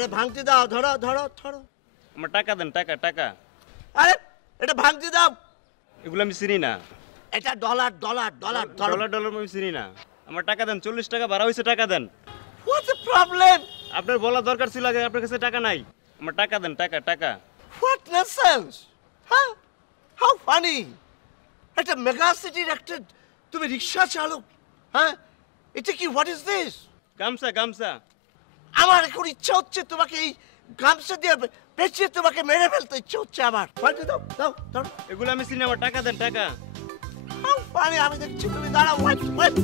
আরে ভাঙতে দাও, ধরো ধরো ধরো। আমার টাকা দেন, টাকা টাকা। আরে এটা ভাঙতে দাও। এগুলো আমি চিনি না। এটা dollar dollar dollar dollar dollar আমি চিনি না। আমার টাকা দেন, 40 টাকা ভাড়া হয়েছে, টাকা দেন। What's the problem? আপনার বলা দরকার ছিল আগে, আপনার কাছে টাকা নাই। আমার টাকা দেন, টাকা টাকা। হোয়াট ননসেন্স, হ্যাঁ? How funny! একটা মেগা সিটির একটা তুমি রিক্সা চালক, হ্যাঁ? এটা কি, হোয়াট ইজ দিস? গামছা গামছা। আমার এখন ইচ্ছা হচ্ছে তোমাকে এই গামছা দিয়ে পেঁচিয়ে তোমাকে মেরে ফেলতে ইচ্ছে হচ্ছে আমার। পাল্টে দাও দাও দাও। এগুলো আমি চিনি, আমার টাকা দেন, টাকা। How funny! আমি দেখছি তুমি দাঁড়াও, wait wait.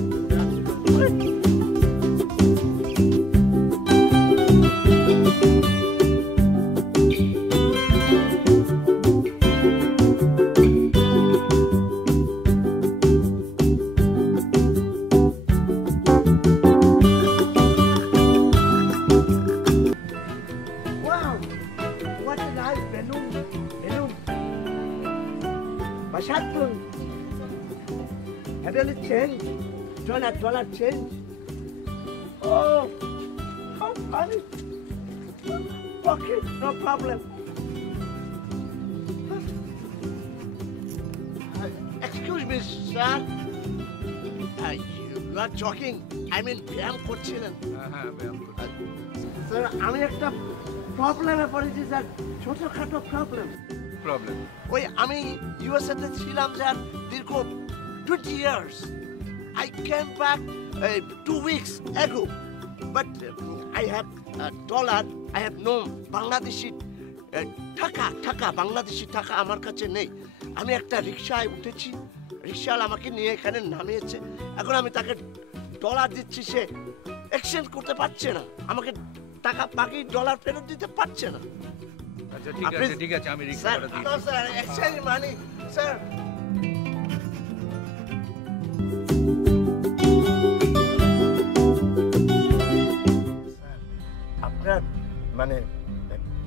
Have a little change? Dollar change? Oh, how funny. Okay, no problem. Excuse me, sir. You are joking. I mean, ব্যায়াম করছিলেন। হ্যাঁ, ব্যায়াম করছি। স্যার, আমি একটা প্রবলেমে পড়েছি স্যার, ছোটখাটো প্রবলেম। ওই আমি ইউএসএ তে ছিলাম স্যার দীর্ঘ 20 years. I came back 2 weeks ago, but I have dollar, I have no Bangladeshi টাকা, বাংলাদেশি টাকা আমার কাছে নেই। আমি একটা রিক্সায় উঠেছি, রিক্সাওয়ালা আমাকে নিয়ে এখানে নামিয়েছে। এখন আমি তাকে ডলার দিচ্ছি, সে এক্সচেঞ্জ করতে পারছে না, আমাকে টাকা বাকি ডলার ফেরত দিতে পারছে না। আচ্ছা ঠিক আছে আমি রিক্সা ভাড়া দিই। স্যার, এক্সচেঞ্জ মানি স্যার। আপনার মানে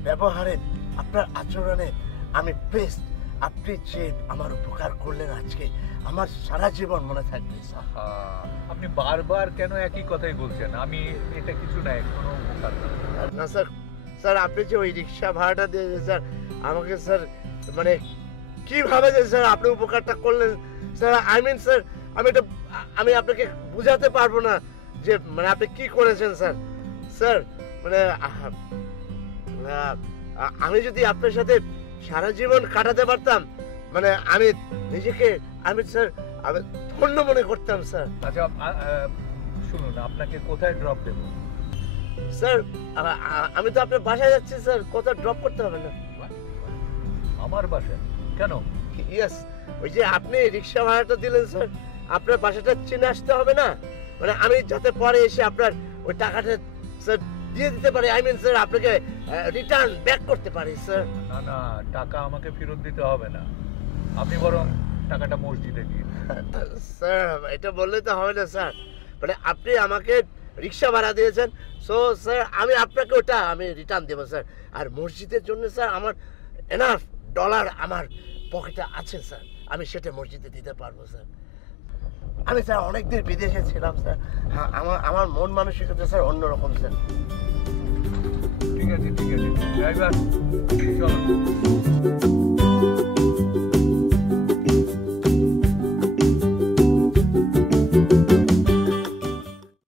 ব্যবহারে, আপনার আচরণে আমি বেস্ট। আপনি যে আমার উপকার করলেন আজকে, আমার সারা জীবন মনে থাকবে স্যার। আপনি বারবার কেন একই কথাই বলছেন? আমি এটা কিছু না, কোনো উপকার না স্যার। স্যার, আপনি যে ওই রিক্সা ভাড়াটা দিয়ে স্যার আমাকে, স্যার মানে কিভাবে যে স্যার আপনি উপকারটা করলেন স্যার, আই মিন স্যার আমি আপনাকে বুঝাতে পারবো না যে মানে আপনি কি করেছেন স্যার। স্যার মানে আমি যদি আপনার সাথে সারা জীবন কাটাতে পারতাম, মানে আমি নিজেকে স্যার আমি ধন্য মনে করতাম স্যার। আচ্ছা শুনুন, আপনাকে কোথায় ড্রপ দেবো? স্যার আমি তো আপনার বাসায় যাচ্ছি স্যার, কোথাও ড্রপ করতে হবে না। আমার বাসায়? কেন? ইয়েস, ওই যে আপনি রিক্সা ভাড়াটা দিলেন স্যার, আপনার বাসাটা চিনে আসতে হবে না, মানে আমি যাতে পরে এসে আপনার ওই টাকাটা স্যার দিয়ে দিতে পারি, আই মিন স্যার আপনাকে রিটার্ন ব্যাক করতে পারি স্যার। না, টাকা আমাকে ফেরত দিতে হবে না, আপনি বরং টাকাটা মসজিদে দিন। স্যার এটা বললে তো হবে না স্যার, মানে আপনি আমাকে রিক্সা ভাড়া দিয়েছেন, সো স্যার আমি আপনাকে ওটা আমি রিটার্ন দেবো স্যার। আর মসজিদের জন্য স্যার আমার এনাফ ডলার আমার পকেটে আছে স্যার, আমি সেটা মসজিদে দিতে পারবো স্যার। আমি স্যার অনেকদিন বিদেশে ছিলাম স্যার, আমার মন মানসিকতা স্যার অন্যরকম স্যার। ঠিক আছে ড্রাইভার চলো।